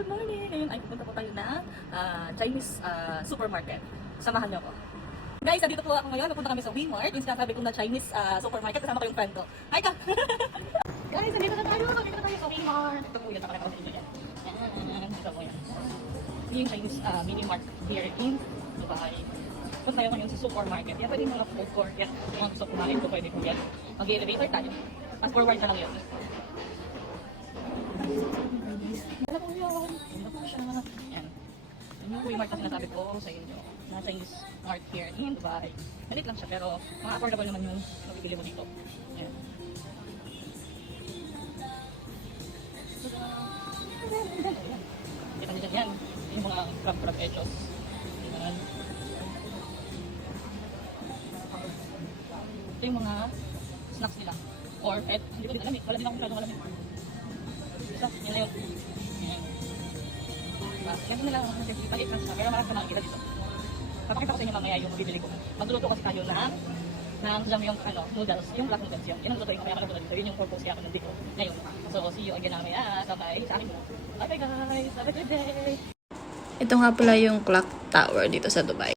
good morning! Ngayon ay pupunta po tayo na Chinese supermarket. Samahan niyo ako. Guys, dito po ako ngayon. Pupunta kami sa WeMart. Yung sinasabi ko na Chinese supermarket. Kasama ko yung friend ko. Hi ka! Guys, dito na tayo! Dito na tayo sa WeMart. Ito po yun. Nakalagay ko yan. Ito po yan. Yung Chinese mini mart here in Dubai. Punta tayo ngayon sa supermarket. Yan pwede yung mga food court. Yan. Yung mga gusto kumain ko pwede po yan. Mag-elevator tayo. Fast forward na lang yun. Wala po yun. Wala po siya. Yan. Yan yung WeMart na sinasabi ko sa inyo. Na Chinese mart here in Dubai. Malit lang siya pero mga affordable naman yung mabibili mo dito. Yan. Kita nyo dyan yan. Yung mga crab etchos. Yan. Ito yung mga snacks nila. Or pet. Hindi ko din alam eh. Wala din akong masyadong alam eh. So, yun na yun. Yan. Ganito nila ang maliit lang siya. Pero marami ka makikita dito. Papakita ko sa inyo mamaya yung bibili ko. Magluluto kasi tayo ng yung noodles. Yung black noodles yun. Yun ang luto yung mamaya ka lang dito. Yun yung purpose kaya ako nandito. Ngayon. So, see you again mamaya. Sabay sa akin. Bye bye guys. Have a good day. Ito nga pala yung clock tower dito sa Dubai.